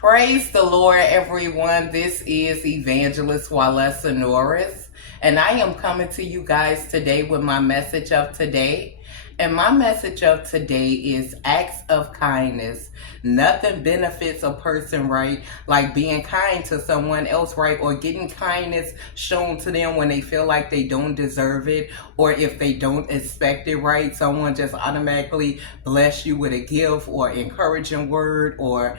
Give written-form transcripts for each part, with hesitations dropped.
Praise the Lord, everyone. This is Evangelist Walesa Norris, and I am coming to you guys today with my message of today. And my message of today is acts of kindness. Nothing benefits a person, right, like being kind to someone else, right, or getting kindness shown to them when they feel like they don't deserve it, or if they don't expect it, right. Someone just automatically bless you with a gift or encouraging word, or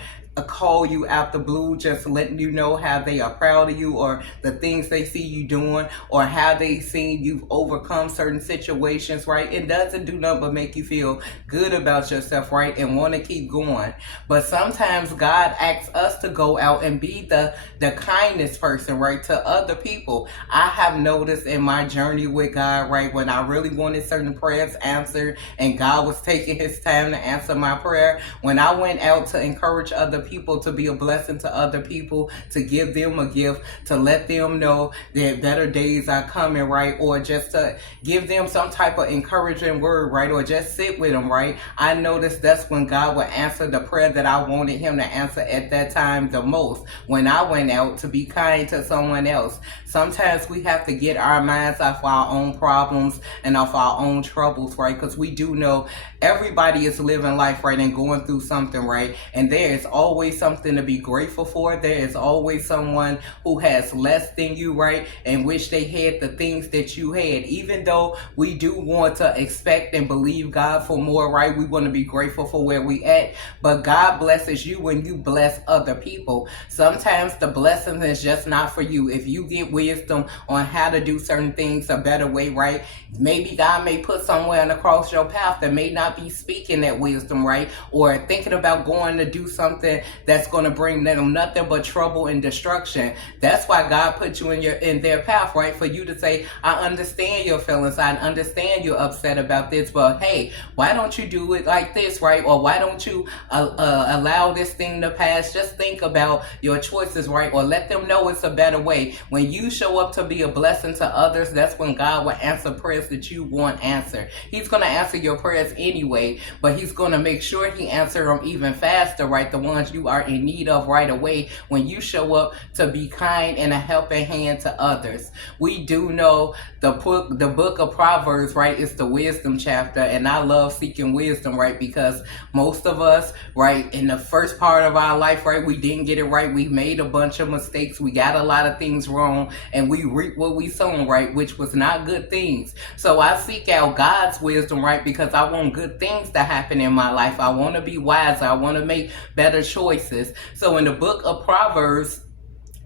call you out the blue, just letting you know how they are proud of you, or the things they see you doing, or how they seen you've overcome certain situations, right? It doesn't do nothing but make you feel good about yourself, right? And want to keep going. But sometimes God asks us to go out and be the kindness person, right, to other people. I have noticed in my journey with God, right, when I really wanted certain prayers answered and God was taking his time to answer my prayer, when I went out to encourage other people, to be a blessing to other people, to give them a gift, to let them know that better days are coming, right, or just to give them some type of encouraging word, right, or just sit with them, right, I noticed that's when God would answer the prayer that I wanted him to answer at that time the most, when I went out to be kind to someone else. Sometimes we have to get our minds off our own problems and off our own troubles, right, because we do know everybody is living life, right, and going through something, right, and there is always something to be grateful for. There is always someone who has less than you, right, and wish they had the things that you had. Even though we do want to expect and believe God for more, right, we want to be grateful for where we at, but God blesses you when you bless other people. Sometimes the blessing is just not for you. If you get wisdom on how to do certain things a better way, right, maybe God may put someone across your path that may not be speaking that wisdom, right, or thinking about going to do something that's going to bring them nothing but trouble and destruction. That's why God put you in their path, right, for you to say, I understand your feelings, I understand you're upset about this, but hey, why don't you do it like this, right, or why don't you allow this thing to pass? Just think about your choices, right, or let them know it's a better way. When you show up to be a blessing to others, that's when God will answer prayers that you want answered. He's going to answer your prayers anyway, but he's going to make sure he answers them even faster, right, the ones you are in need of right away, when you show up to be kind and a helping hand to others. We do know the book of Proverbs, right, is the wisdom chapter, and I love seeking wisdom, right, because most of us, right, in the first part of our life, right, we didn't get it right. We made a bunch of mistakes. We got a lot of things wrong, and we reap what we sown, right, which was not good things. So I seek out God's wisdom, right, because I want good things to happen in my life. I want to be wiser. I want to make better choices. So in the book of Proverbs,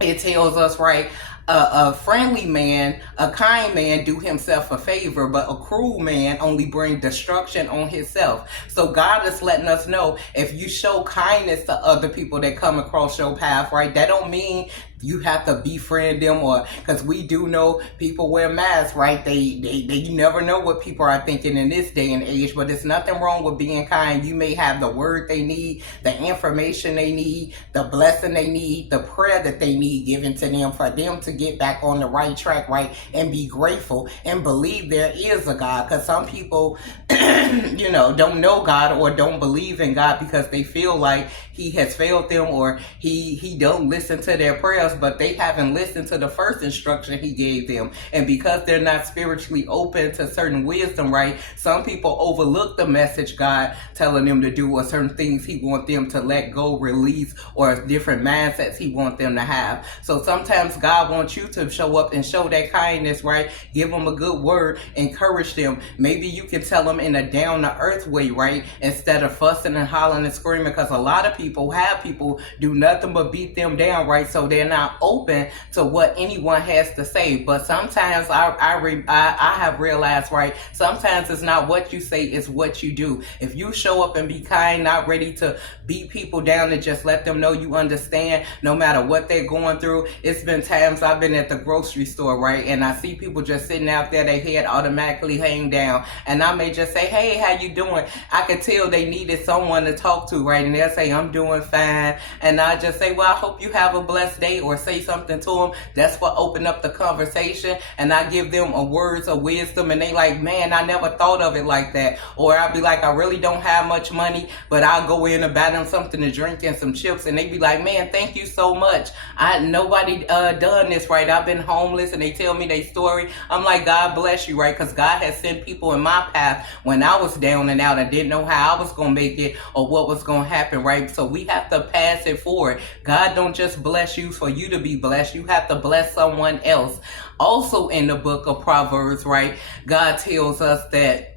it tells us, right, a friendly man, a kind man do himself a favor, but a cruel man only bring destruction on himself. So God is letting us know, if you show kindness to other people that come across your path, right, that don't mean you have to befriend them, or because we do know people wear masks, right? They you never know what people are thinking in this day and age, but there's nothing wrong with being kind. You may have the word they need, the information they need, the blessing they need, the prayer that they need given to them for them to get back on the right track, right, and be grateful and believe there is a God. Because some people don't know God or don't believe in God because they feel like he has failed them, or he don't listen to their prayers, but they haven't listened to the first instruction he gave them. And because they're not spiritually open to certain wisdom, right, some people overlook the message God telling them to do, or certain things he wants them to let go, release, or different mindsets he wants them to have. So sometimes God wants you to show up and show that kindness, right, give them a good word, encourage them. Maybe you can tell them in a down to earth way, right, instead of fussing and hollering and screaming, because a lot of people do nothing but beat them down, right, so they're not open to what anyone has to say. But sometimes I have realized, right, sometimes it's not what you say, it's what you do. If you show up and be kind, not ready to beat people down and just let them know you understand no matter what they're going through. It's been times I've I've been at the grocery store, right, and I see people just sitting out there, their head automatically hang down, and I may just say, hey, how you doing? I could tell they needed someone to talk to, right, and they'll say, I'm doing fine, and I just say, well, I hope you have a blessed day, or say something to them. That's what open up the conversation, and I give them a words of wisdom, and they like, man, I never thought of it like that. Or I'll be like, I really don't have much money, but I'll go in and buy them something to drink and some chips, and they be like, man, thank you so much. Nobody done this, right? I've been homeless, and they tell me their story. I'm like, God bless you, right? Because God has sent people in my path when I was down and out. I didn't know how I was going to make it or what was going to happen, right? So we have to pass it forward. God don't just bless you for you to be blessed. You have to bless someone else. Also in the book of Proverbs, right, God tells us that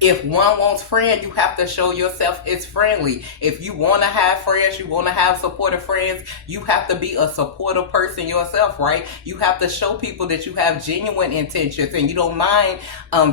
if one wants friends, you have to show yourself as friendly. If you want to have friends, you want to have supportive friends, you have to be a supportive person yourself, right? You have to show people that you have genuine intentions and you don't mind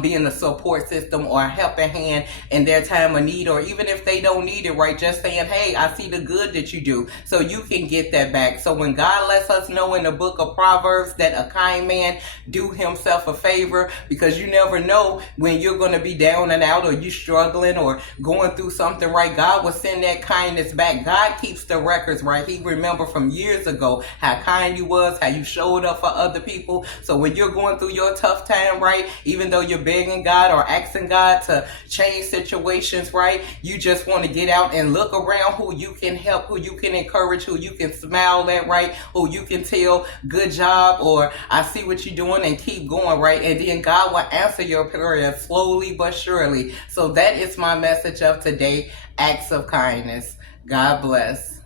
being a support system or a helping hand in their time of need, or even if they don't need it, right? Just saying, hey, I see the good that you do, so you can get that back. So when God lets us know in the book of Proverbs that a kind man do himself a favor, because you never know when you're going to be down and out, or you struggling or going through something, right? God will send that kindness back. God keeps the records, right? He remember from years ago how kind you was, how you showed up for other people. So when you're going through your tough time, right, even though you're begging God or asking God to change situations, right, you just want to get out and look around who you can help, who you can encourage, who you can smile at, right, who you can tell good job, or I see what you're doing, and keep going, right? And then God will answer your prayer slowly but surely. So that is my message of today, acts of kindness. God bless.